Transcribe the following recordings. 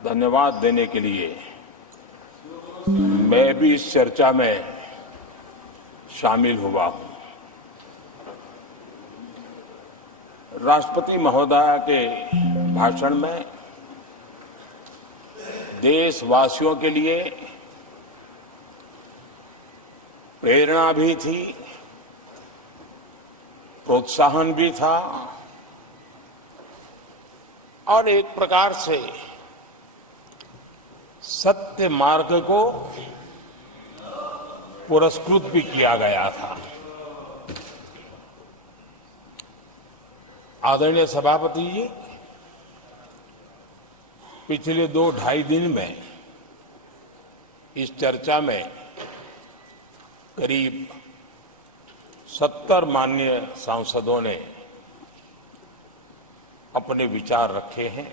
धन्यवाद देने के लिए मैं भी इस चर्चा में शामिल हुआ हूं। राष्ट्रपति महोदया के भाषण में देशवासियों के लिए प्रेरणा भी थी, प्रोत्साहन भी था और एक प्रकार से सत्य मार्ग को पुरस्कृत भी किया गया था। आदरणीय सभापति जी, पिछले 2-2.5 दिन में इस चर्चा में करीब 70 माननीय सांसदों ने अपने विचार रखे हैं।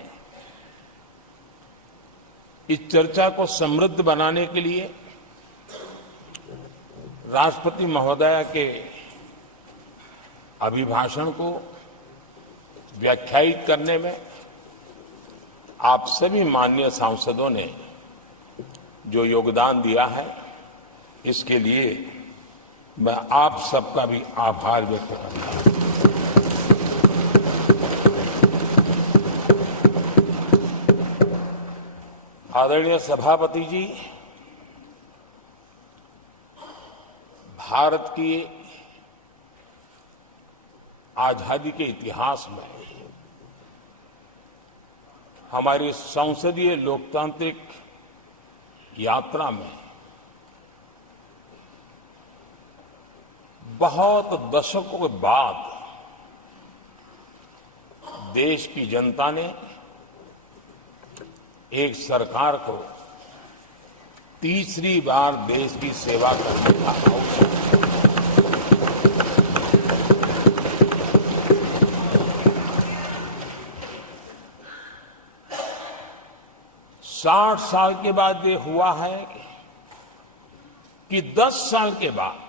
इस चर्चा को समृद्ध बनाने के लिए राष्ट्रपति महोदया के अभिभाषण को व्याख्यायित करने में आप सभी माननीय सांसदों ने जो योगदान दिया है, इसके लिए मैं आप सबका भी आभार व्यक्त करता हूं। आदरणीय सभापति जी, भारत की आजादी के इतिहास में हमारी संसदीय लोकतांत्रिक यात्रा में बहुत दशकों के बाद देश की जनता ने एक सरकार को तीसरी बार देश की सेवा करने का अवसर 60 साल के बाद ये हुआ है कि 10 साल के बाद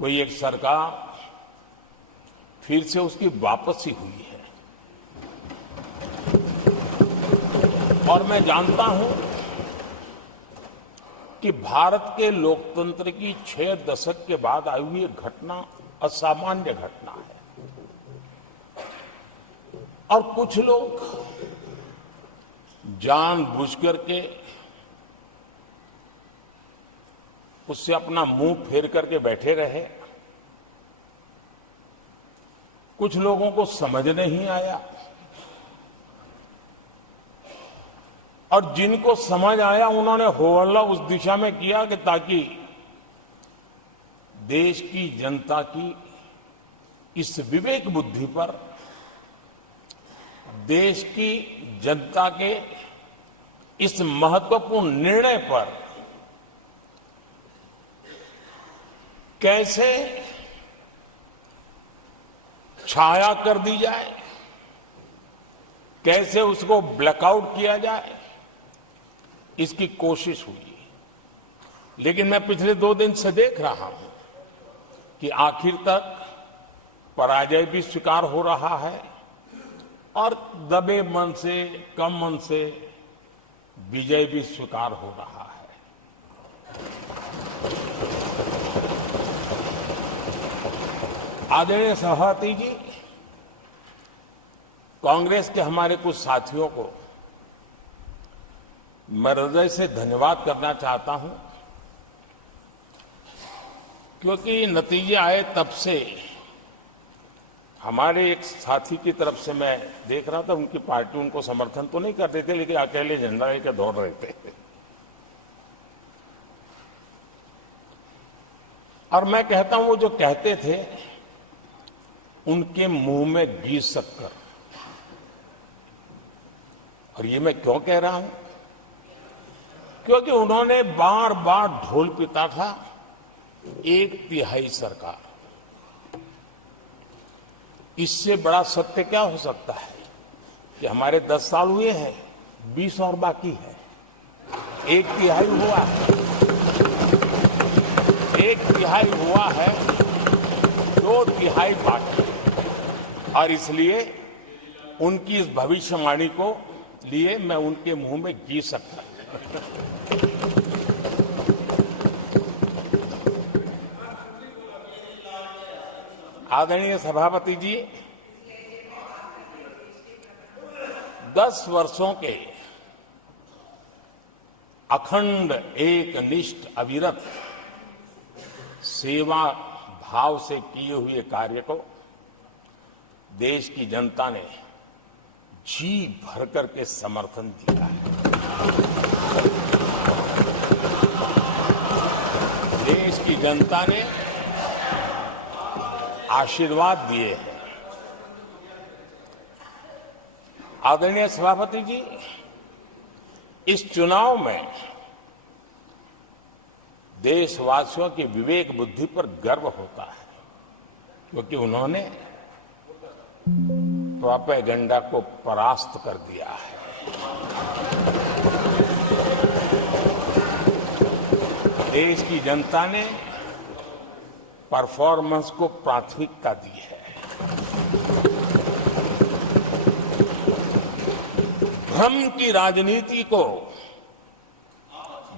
कोई एक सरकार फिर से उसकी वापसी हुई है। और मैं जानता हूं कि भारत के लोकतंत्र की 6 दशक के बाद आई हुई घटना असामान्य घटना है और कुछ लोग जानबूझ करके उससे अपना मुंह फेर करके बैठे रहे। कुछ लोगों को समझ नहीं आया और जिनको समझ आया उन्होंने हो हल्ला उस दिशा में किया कि ताकि देश की जनता की इस विवेक बुद्धि पर, देश की जनता के इस महत्वपूर्ण निर्णय पर कैसे छाया कर दी जाए, कैसे उसको ब्लैकआउट किया जाए, इसकी कोशिश हुई। लेकिन मैं पिछले 2 दिन से देख रहा हूं कि आखिर तक पराजय भी स्वीकार हो रहा है और दबे मन से, कम मन से विजय भी स्वीकार हो रहा है। आदरणीय सभापति जी, कांग्रेस के हमारे कुछ साथियों को मैं हृदय से धन्यवाद करना चाहता हूं, क्योंकि नतीजे आए तब से हमारे एक साथी की तरफ से मैं देख रहा था, उनकी पार्टी उनको समर्थन तो नहीं कर रही थी, लेकिन अकेले झंडा लेकर दौड़ रहे थे। और मैं कहता हूं, वो जो कहते थे उनके मुंह में घी शक्कर। और ये मैं क्यों कह रहा हूं? क्योंकि उन्होंने बार बार ढोल पीटा था 1/3 सरकार। इससे बड़ा सत्य क्या हो सकता है कि हमारे 10 साल हुए हैं, 20 और बाकी है, 1/3 हुआ है, 1/3 हुआ है, 2/3 बाकी है। और इसलिए उनकी इस भविष्यवाणी को लिए मैं उनके मुंह में घी सकता। आदरणीय सभापति जी, 10 वर्षों के अखंड एकनिष्ठ अविरत सेवा भाव से किए हुए कार्य को देश की जनता ने जी भरकर के समर्थन दिया है। देश की जनता ने आशीर्वाद दिए हैं। आदरणीय सभापति जी, इस चुनाव में देशवासियों की विवेक बुद्धि पर गर्व होता है, क्योंकि उन्होंने प्रोपेगेंडा को परास्त कर दिया है। देश की जनता ने परफॉर्मेंस को प्राथमिकता दी है। भ्रम की राजनीति को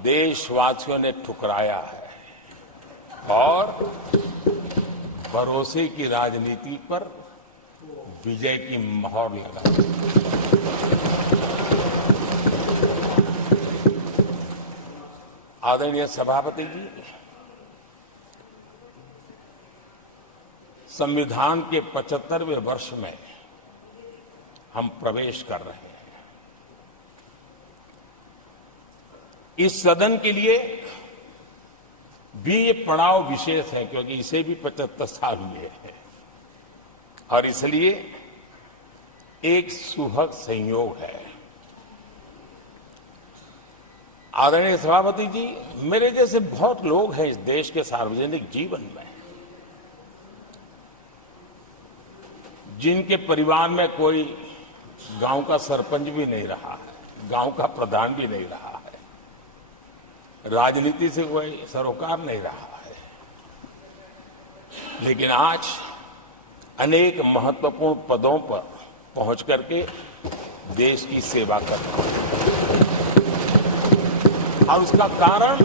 देशवासियों ने ठुकराया है और भरोसे की राजनीति पर विजय की मोहर लगा। आदरणीय सभापति जी, संविधान के 75वें वर्ष में हम प्रवेश कर रहे हैं। इस सदन के लिए भी ये पड़ाव विशेष है, क्योंकि इसे भी 75 साल हुए हैं और इसलिए एक सुखद संयोग है। आदरणीय सभापति जी, मेरे जैसे बहुत लोग हैं इस देश के सार्वजनिक जीवन में, जिनके परिवार में कोई गांव का सरपंच भी नहीं रहा है, गांव का प्रधान भी नहीं रहा है, राजनीति से कोई सरोकार नहीं रहा है, लेकिन आज अनेक महत्वपूर्ण पदों पर पहुंच करके देश की सेवा कर रहे हैं। और उसका कारण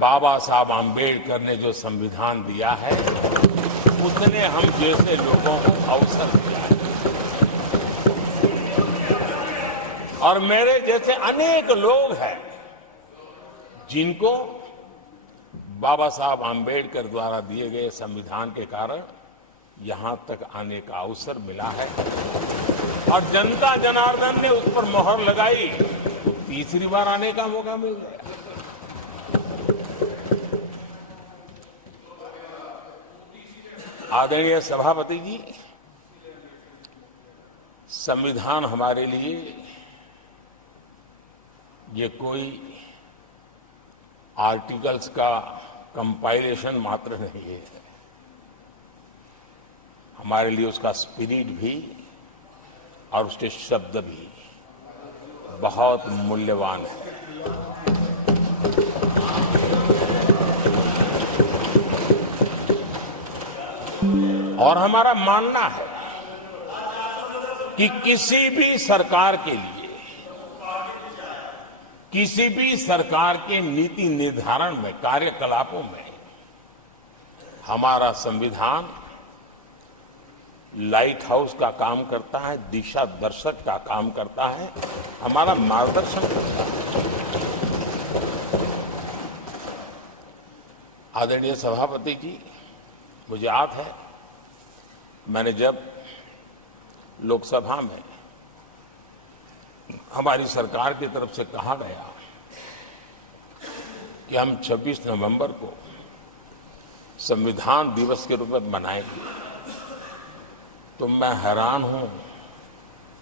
बाबा साहब आम्बेडकर ने जो संविधान दिया है, उसने हम जैसे लोगों को अवसर दिया है। और मेरे जैसे अनेक लोग हैं जिनको बाबा साहब आम्बेडकर द्वारा दिए गए संविधान के कारण यहां तक आने का अवसर मिला है और जनता जनार्दन ने उस पर मोहर लगाई तो तीसरी बार आने का मौका मिल गया। आदरणीय सभापति जी, संविधान हमारे लिए ये कोई आर्टिकल्स का कंपाइलेशन मात्र नहीं है, हमारे लिए उसका स्पिरिट भी और उसके शब्द भी बहुत मूल्यवान है। और हमारा मानना है कि किसी भी सरकार के लिए, किसी भी सरकार के नीति निर्धारण में, कार्यकलापों में हमारा संविधान लाइट हाउस का काम करता है, दिशा दर्शक का काम करता है, हमारा मार्गदर्शन करता है। आदरणीय सभापति जी, मुझे याद है मैंने जब लोकसभा में हमारी सरकार की तरफ से कहा गया कि हम 26 नवंबर को संविधान दिवस के रूप में मनाएंगे, तो मैं हैरान हूं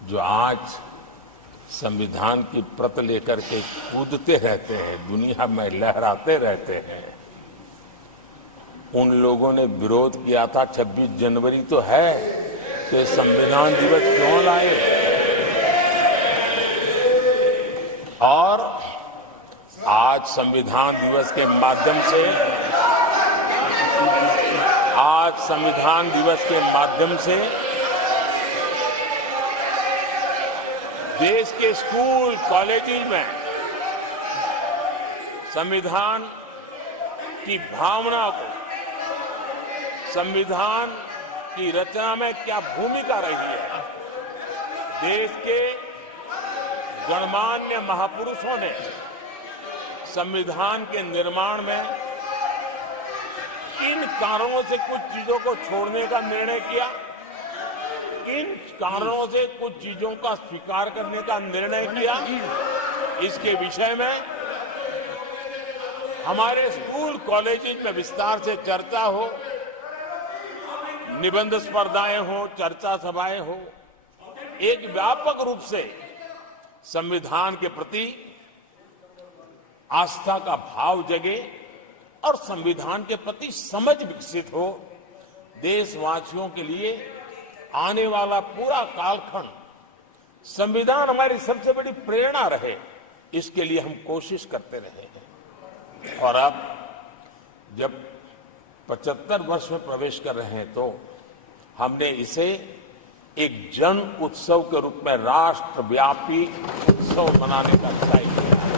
जो आज संविधान की प्रत लेकर के कूदते रहते हैं, दुनिया में लहराते रहते हैं, उन लोगों ने विरोध किया था 26 जनवरी तो है, तो संविधान दिवस क्यों लाए। और आज संविधान दिवस के माध्यम से, आज संविधान दिवस के माध्यम से देश के स्कूल कॉलेजेस में संविधान की भावना को, संविधान की रचना में क्या भूमिका रही है, देश के गणमान्य महापुरुषों ने संविधान के निर्माण में किन कारणों से कुछ चीजों को छोड़ने का निर्णय किया, किन कारणों से कुछ चीजों का स्वीकार करने का निर्णय किया, इसके विषय में हमारे स्कूल कॉलेजेस में विस्तार से चर्चा हो, निबंध स्पर्धाएं हो, चर्चा सभाएं हो, एक व्यापक रूप से संविधान के प्रति आस्था का भाव जगे और संविधान के प्रति समझ विकसित हो। देशवासियों के लिए आने वाला पूरा कालखंड संविधान हमारी सबसे बड़ी प्रेरणा रहे, इसके लिए हम कोशिश करते रहे हैं। और अब जब 75 वर्ष में प्रवेश कर रहे हैं तो हमने इसे एक जन उत्सव के रूप में राष्ट्रव्यापी उत्सव मनाने का तय किया है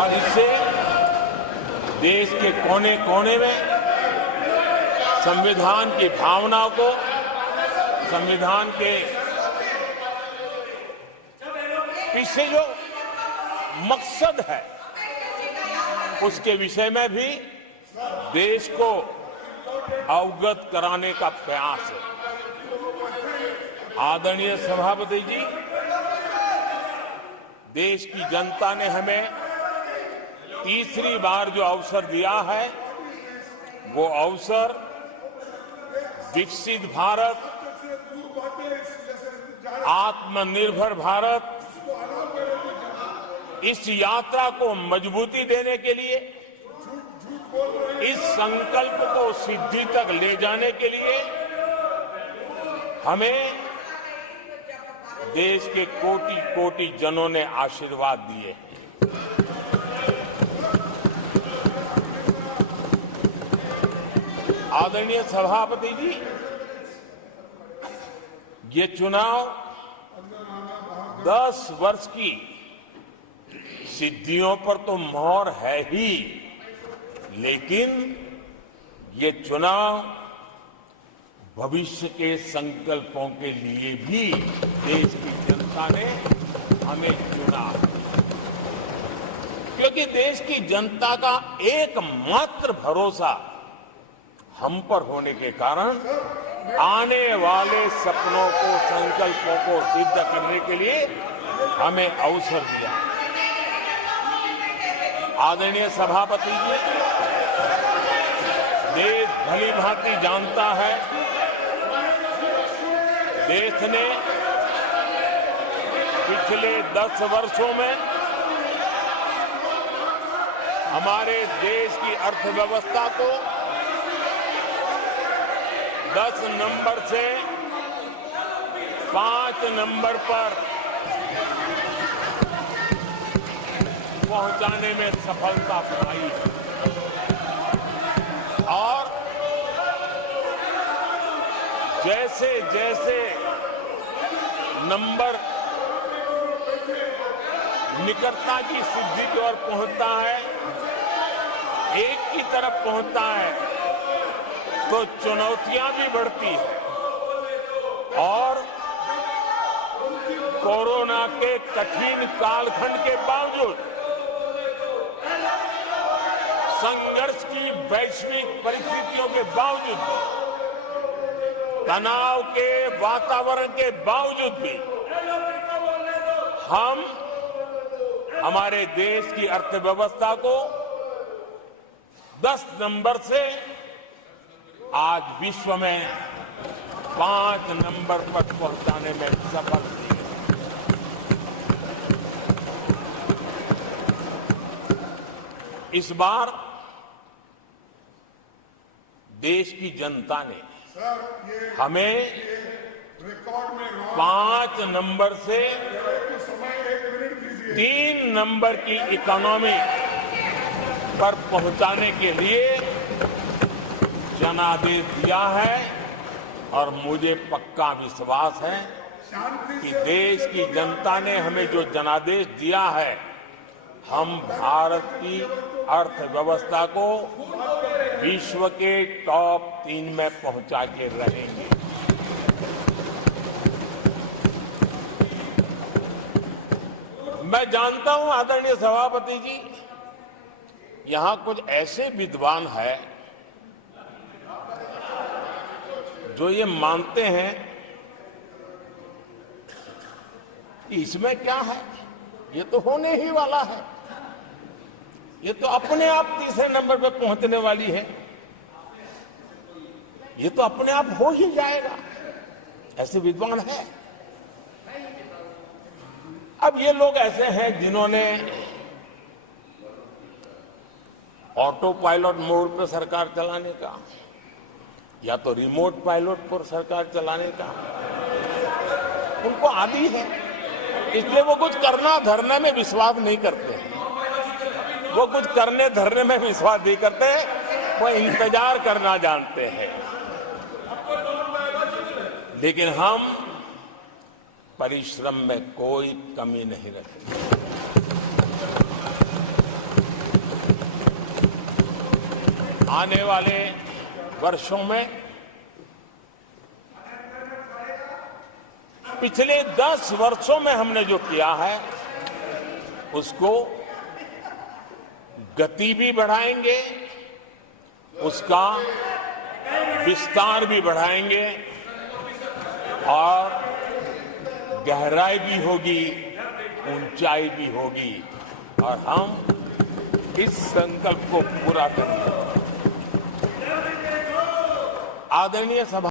और इससे देश के कोने कोने में संविधान की भावनाओं को, संविधान के पीछे जो मकसद है उसके विषय में भी देश को अवगत कराने का प्रयास है। आदरणीय सभापति जी, देश की जनता ने हमें तीसरी बार जो अवसर दिया है वो अवसर विकसित भारत, आत्मनिर्भर भारत, इस यात्रा को मजबूती देने के लिए, इस संकल्प को सिद्धि तक ले जाने के लिए हमें देश के कोटि कोटि जनों ने आशीर्वाद दिए हैं। आदरणीय सभापति जी, ये चुनाव 10 वर्ष की सिद्धियों पर तो मोहर है ही, लेकिन ये चुनाव भविष्य के संकल्पों के लिए भी देश की जनता ने हमें चुना, क्योंकि देश की जनता का एकमात्र भरोसा हम पर होने के कारण आने वाले सपनों को, संकल्पों को सिद्ध करने के लिए हमें अवसर दिया। आदरणीय सभापति जी, देश भली भांति जानता है, देश ने पिछले 10 वर्षों में हमारे देश की अर्थव्यवस्था को 10 नंबर से 5 नंबर पर पहुंचाने में सफलता पाई और जैसे जैसे नंबर निकटता की सिद्धि की ओर पहुंचता है, एक की तरफ पहुंचता है, तो चुनौतियां भी बढ़ती है और कोरोना के कठिन कालखंड के बावजूद, संघर्ष की वैश्विक परिस्थितियों के बावजूद, तनाव के वातावरण के बावजूद भी हम हमारे देश की अर्थव्यवस्था को 10 नंबर से आज विश्व में 5 नंबर पर पहुंचाने में सफल हुई। इस बार देश की जनता ने हमें 5 नंबर से 3 नंबर की इकोनॉमी पर पहुंचाने के लिए जनादेश दिया है और मुझे पक्का विश्वास है कि देश की जनता ने हमें जो जनादेश दिया है, हम भारत की अर्थव्यवस्था को विश्व के टॉप 3 में पहुंचा के रहेंगे। मैं जानता हूं आदरणीय सभापति जी, यहां कुछ ऐसे विद्वान हैं जो ये मानते हैं कि इसमें क्या है, ये तो होने ही वाला है, ये तो अपने आप तीसरे नंबर पे पहुंचने वाली है, ये तो अपने आप हो ही जाएगा, ऐसे विद्वान हैं। अब ये लोग ऐसे हैं जिन्होंने ऑटो पायलट मोड पर सरकार चलाने का या तो रिमोट पायलट पर सरकार चलाने का उनको आदी है, इसलिए वो कुछ करना धरने में विश्वास नहीं करते हैं। वो कुछ करने धरने में विश्वास नहीं करते, वो इंतजार करना जानते हैं। लेकिन हम परिश्रम में कोई कमी नहीं रखेंगे। आने वाले वर्षों में पिछले 10 वर्षों में हमने जो किया है उसको गति भी बढ़ाएंगे, उसका विस्तार भी बढ़ाएंगे और गहराई भी होगी, ऊंचाई भी होगी और हम इस संकल्प को पूरा करेंगे। आदरणीय सभा